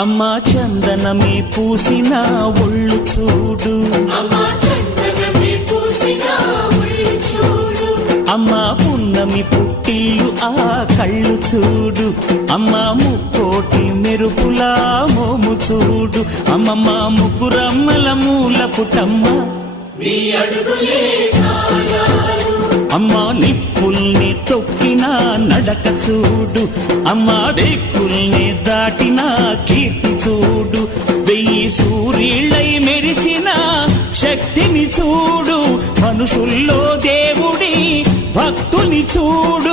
అమ్మా చందనమే పూసిన ఒళ్ళు చూడు, అమ్మా పున్నమి పుట్టిల్లు ఆ కళ్ళు చూడు, అమ్మా ముక్కోటి మెరుపులా మోము చూడు, అమ్మమ్మ ముగ్గురమ్మల మూల పుటమ్మ అమ్మా నిప్పుల్ని తొక్కిన నడక చూడు, అమ్మా దిక్కుల్ని దాటిన కీర్తి చూడు, 1000 సూర్యులై మెరిసిన శక్తిని చూడు, మనుషుల్లో దేవుడి భక్తుని చూడు.